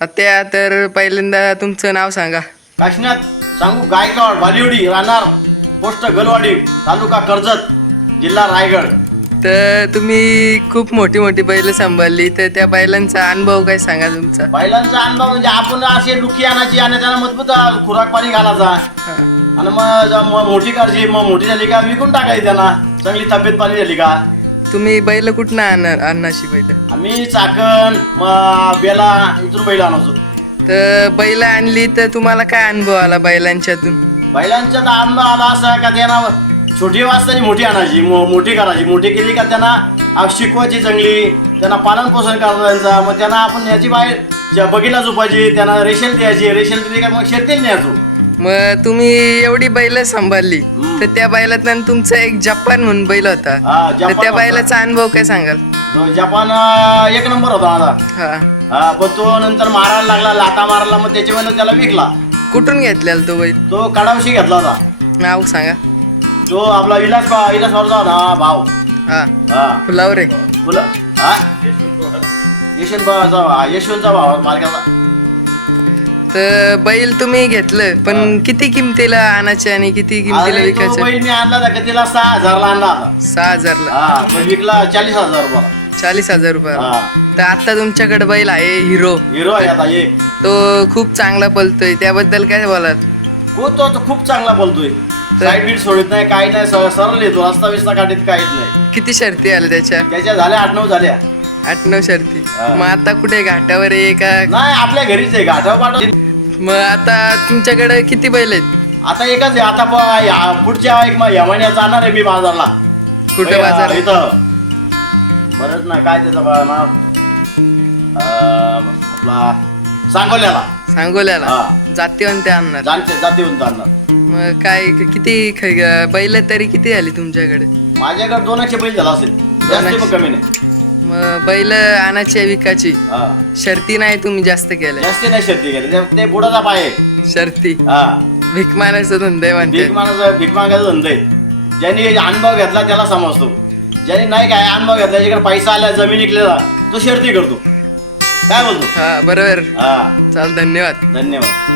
तात्या तर पहिल्यांदा तुमचं नाव सांगा. काशिनाथ सांगू गायकवाड बालिवडी राहणार पोस्ट गलवाडी तालुका कर्जत जिल्हा रायगड. तर तुम्ही खूप मोठी मोठी बैल सांभाळली तर त्या बैलांचा अनुभव काय सांगा तुमचा? बैलांचा अनुभव म्हणजे आपण असे डुकी आणायची आणि त्यांना मजबूत खुराक पाणी घालायचा. आणि मग जेव्हा म- मोठी करायची मग मोठी झाली का विकून टाकायची त्यांना. चांगली तब्येत पाणी झाली का? तुम्ही बैल कुठनं आणणार अन्नाशी बैल? आम्ही चाकण बेला इथून बैल आणायचो. तर बैल आणली तर तुम्हाला काय अनुभव आला बैलांच्यातून? बैलांचा तर अनुभव आला असा का त्यांना छोटी वाजतानी मोठी आणायची मो- मोठी करायची. मोठी केली का त्यांना आ- शिकवायची चांगली त्यांना पालन पोषण करायचा मग त्यांना आपण याची बाहेर ज्या बगीला झोपायची त्यांना रेशेल द्यायची. रेशेल दिली का मग शेतीला न्यायचो. मग तुम्ही एवढी बैल सांभाळली. तर त्या बैलात तुमचा एक जपान म्हणून बैल होता. हा, तर जपान त्या होता. बैलाचा अनुभव काय सांगाल? जो जपान अं, एक नंबर होता माझा. हा. हा पण तो नंतर मारायला लागला लाता मारायला मग त्याच्यामुळे त्याला विकला. कुठून घेतलेला तो बैल? तो कडावशी घेतला होता. नाव सांगा. तो आपला विलास बा विलास भाऊचा होता भाऊ. हा. हा. फुलावरे. फुलं हा? यशवंत भावाचा यशवंतचा भाव मालकाचा. तर बैल तुम्ही घेतलं पण किती किमतीला आणायचे आणि किती किमतीला अरे तो विकायचे? बैल मी आणला होता का? तिला सहा हजारला आणला होता. सहा हजारला. हा पण विकला चाळीस हजार रुपयाला. चाळीस हजार रुपये हा. तर आता तुमच्याकडे बैल आहे हिरो. हिरो आहे आता ये तो खूप चांगला पलतोय. त्याबद्दल काय बोलाल? खूप तो तो खूप चांगला बोलतोय साईड बीट सोडत नाही काही नाही सरळ येतो. रस्ता बिस्ता काढत काहीच नाही. किती शर्ती आल्या त्याच्या? त्याच्या झाल्या आठ नऊ झाल्या. आठ नऊ शर्ती. हा. मग आता कुठे? घाटावर आहे का? नाही आपल्या घरीच आहे. गाठा पाठ मग आता तुमच्याकडे किती बैल आहेत? आता एकच आहे. आता प- या- पुढच्या एक म- या महिन्यात जाणार आहे मी बाजारला. कुठे बाजार? आहे? इथं. बरंच ना काय त्याचं बा- नाव? अं, आपला सांगोल्याला. सांगोल्याला. हा. जातीवंत आणणार. जाणते जातीहून जाणार मग काय किती ख- बैल तरी किती झाली तुमच्याकडे? माझ्याकडे दोनशे बैल झाला असेल. जास्त पण दोनशे. कमी नाही. मग बैल आणायची विकायची. हा. शर्ती नाही तुम्ही जास्त केल्या. जास्त नाही शर्ती केली. ते- ते बुडाचा पाय आहे. शर्ती. हा. भीक मानायचं धंदे म्हणते. भीक माणूस भीक मागायचा धंदा आहे. ज्यांनी अनुभव घेतला त्याला समजतो. ज्यांनी नाही काय अनुभव घेतला ज्याकडे पैसा आला जमीन विकलेला तो शर्ती करतो. काय बोलतो? हा बरोबर. हा. चाल धन्यवाद. धन्यवाद.